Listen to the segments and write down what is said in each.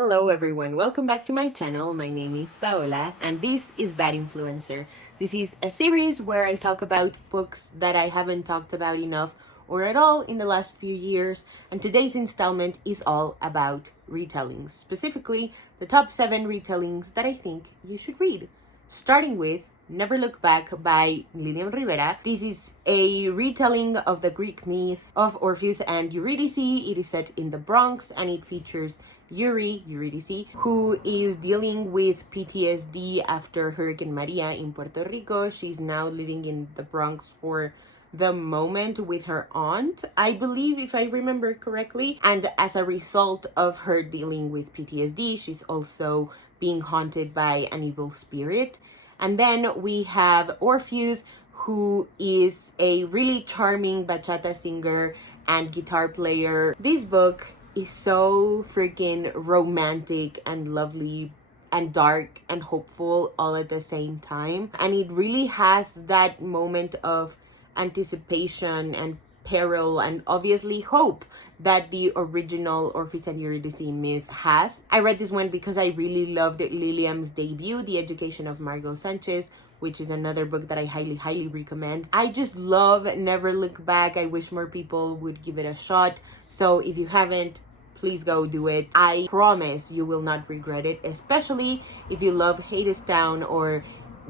Hello everyone, welcome back to my channel. My name is Paola and this is Bad Influencer. This is a series where I talk about books that I haven't talked about enough or at all in the last few years, and today's installment is all about retellings, specifically the top 7 retellings that I think you should read. Starting with Never Look Back by Lilian Rivera. This is a retelling of the Greek myth of Orpheus and Eurydice. It is set in the Bronx and it features Eurydice, who is dealing with PTSD after Hurricane Maria in Puerto Rico. She's now living in the Bronx for the moment with her aunt, I believe, if I remember correctly. And as a result of her dealing with PTSD, she's also being haunted by an evil spirit. And then we have Orpheus, who is a really charming bachata singer and guitar player. This book is so freaking romantic and lovely and dark and hopeful all at the same time. And it really has that moment of anticipation and peril and obviously hope that the original Orpheus and Eurydice myth has. I read this one because I really loved Lilian's debut, The Education of Margot Sanchez, which is another book that I highly recommend. I just love Never Look Back. I wish more people would give it a shot. So if you haven't, please go do it. I promise you will not regret it, especially if you love Hadestown or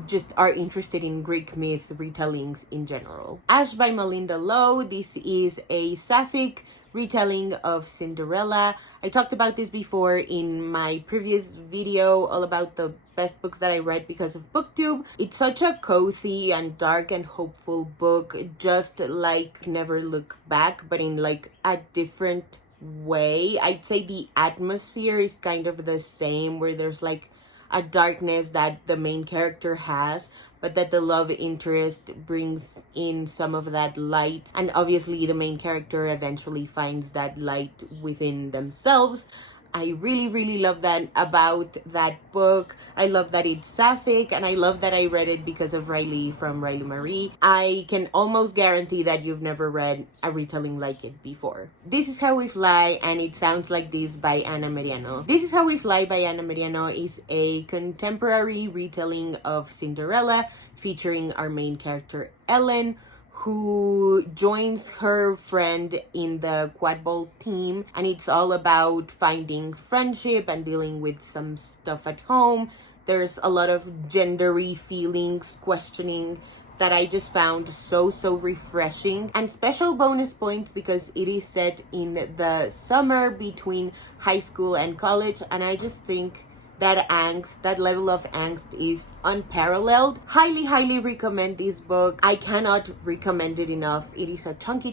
just are interested in Greek myth retellings in general. Ash by Melinda Lowe. This is a sapphic retelling of Cinderella. I talked about this before in my previous video all about the best books that I read because of BookTube. It's such a cozy and dark and hopeful book, just like Never Look Back, but in like a different way. I'd say the atmosphere is kind of the same, where there's like a darkness that the main character has, but that the love interest brings in some of that light, and obviously the main character eventually finds that light within themselves. I really love that about that book. I love that it's sapphic, and I love that I read it because of Riley from Riley Marie. I can almost guarantee that you've never read a retelling like it before. This Is How We Fly, and it sounds like this by Ana Meriano. This Is How We Fly by Ana Meriano is a contemporary retelling of Cinderella featuring our main character Ellen, who joins her friend in the quad ball team, and it's all about finding friendship and dealing with some stuff at home. There's a lot of gendery feelings, questioning, that I just found so refreshing, and special bonus points because it is set in the summer between high school and college, and I just think that angst, that level of angst is unparalleled. Highly recommend this book. I cannot recommend it enough. It is a chunky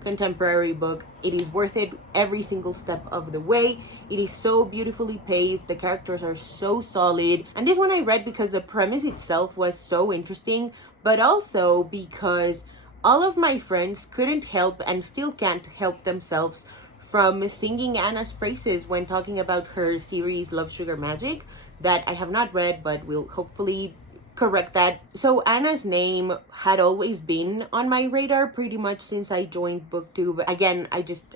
contemporary book. It is worth it every single step of the way. It is so beautifully paced. The characters are so solid. And this one I read because the premise itself was so interesting, but also because all of my friends couldn't help and still can't help themselves from singing Anna's praises when talking about her series Love Sugar Magic, that I have not read but will hopefully correct that. So Anna's name had always been on my radar pretty much since I joined BookTube. Again,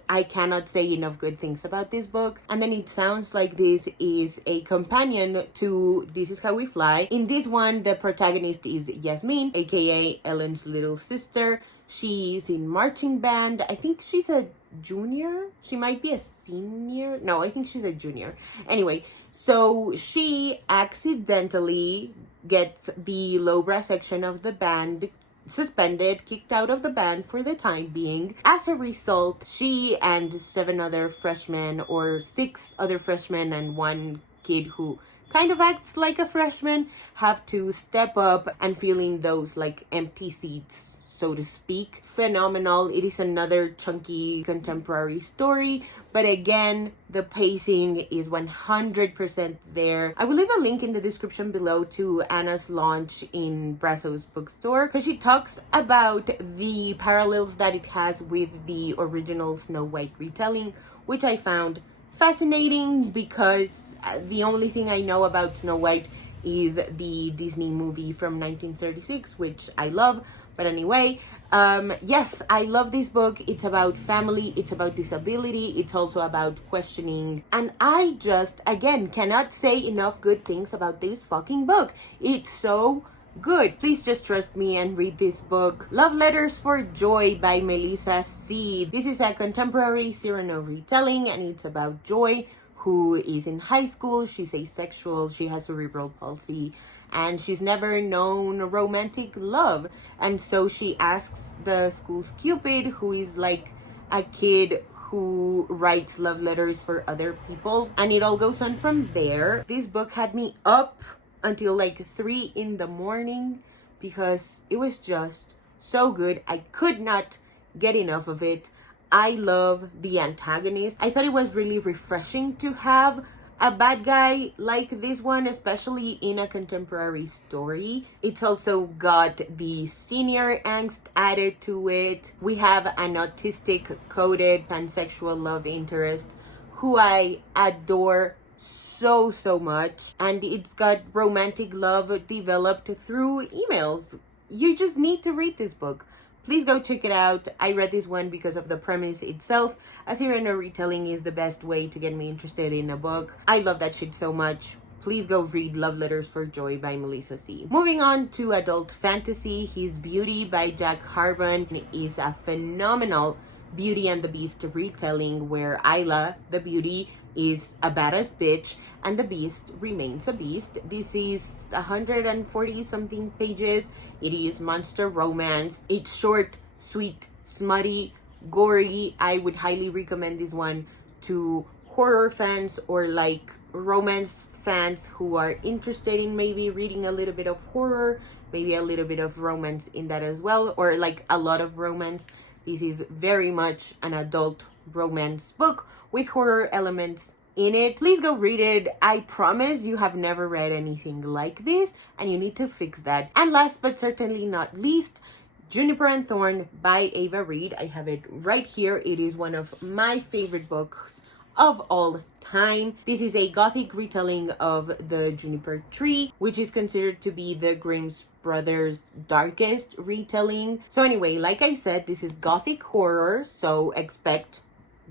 I cannot say enough good things about this book. And then it sounds like this is a companion to This Is How We Fly. In this one, the protagonist is Yasmin, aka Ellen's little sister. She's in marching band. I think she's a junior. She might be a senior. No, I think she's a junior. Anyway, so she accidentally gets the low brass section of the band suspended, kicked out of the band for the time being. As a result, she and 7 other freshmen, or 6 other freshmen and 1 kid who kind of acts like a freshman, have to step up and filling those like empty seats, so to speak. Phenomenal. It is another chunky contemporary story, but again, the pacing is 100% there. I will leave a link in the description below to Anna's launch in Brazos bookstore, because she talks about the parallels that it has with the original Snow White retelling, which I found fascinating because the only thing I know about Snow White is the Disney movie from 1936, which I love. But anyway, Yes, I love this book. It's about family, it's about disability, it's also about questioning. And I just, again, cannot say enough good things about this fucking book. It's so good. Please just trust me and read this book. Love Letters for Joy by Melissa C. This is a contemporary Cyrano retelling, and it's about Joy, who is in high school. She's asexual, she has cerebral palsy, and she's never known romantic love. And so she asks the school's Cupid, who is like a kid who writes love letters for other people. And it all goes on from there. This book had me up until like 3 in the morning because it was just so good. I could not get enough of it. I love the antagonist. I thought it was really refreshing to have a bad guy like this one, especially in a contemporary story. It's also got the senior angst added to it. We have an autistic coded pansexual love interest who I adore so much, and it's got romantic love developed through emails. You just need to read this book. Please go check it out. I read this one because of the premise itself. A Cyrano retelling is the best way to get me interested in a book. I love that shit so much. Please go read Love Letters for Joy by Melissa C. Moving on to adult fantasy, His Beauty by Jack Harburn is a phenomenal Beauty and the Beast retelling where Isla, the beauty, is a badass bitch and the beast remains a beast. This is 140 something pages. It is monster romance. It's short, sweet, smutty, gory. I would highly recommend this one to horror fans or like romance fans who are interested in maybe reading a little bit of horror, maybe a little bit of romance in that as well, or like a lot of romance. This is very much an adult romance book with horror elements in it. Please go read it. I promise you have never read anything like this and you need to fix that. And last but certainly not least, Juniper and Thorn by Ava Reid. I have it right here. It is one of my favorite books of all time. This is a gothic retelling of the Juniper Tree, which is considered to be the Grimm's brothers' darkest retelling. So anyway, like I said, this is gothic horror, so expect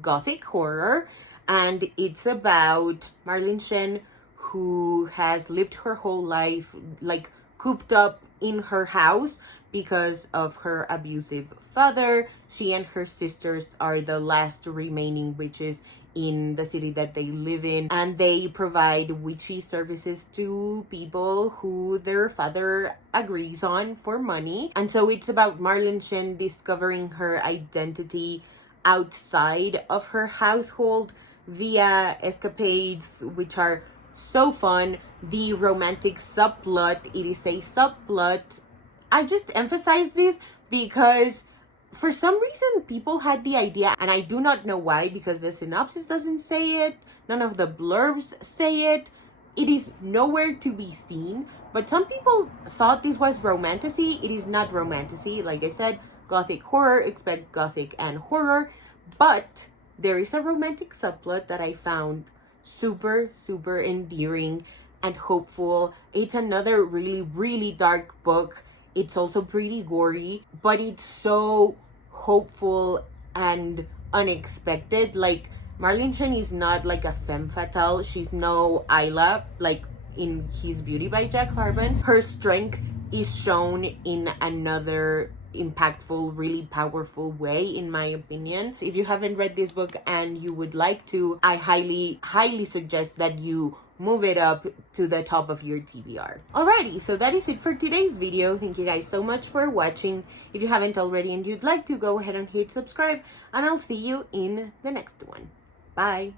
gothic horror. And it's about Marlene Shen, who has lived her whole life like cooped up in her house because of her abusive father. She and her sisters are the last remaining witches in the city that they live in, and they provide witchy services to people who their father agrees on for money. And so it's about Marlene Shen discovering her identity outside of her household via escapades, which are so fun. The romantic subplot, it is a subplot. I just emphasize this because for some reason people had the idea, and I do not know why, because the synopsis doesn't say it, none of the blurbs say it, it is nowhere to be seen, but some people thought this was romantasy. It is not romantasy. Like I said, gothic horror, expect gothic and horror, but there is a romantic subplot that I found super endearing and hopeful. It's another really dark book. It's also pretty gory, but it's so hopeful and unexpected. Like, Marlene Shen is not like a femme fatale. She's no Isla, like in His Beauty by Jack Harburn. Her strength is shown in another impactful, really powerful way, in my opinion. If you haven't read this book and you would like to, I highly suggest that you move it up to the top of your TBR. Alrighty, so that is it for today's video. Thank you guys so much for watching. If you haven't already and you'd like to, go ahead and hit subscribe, and I'll see you in the next one. Bye!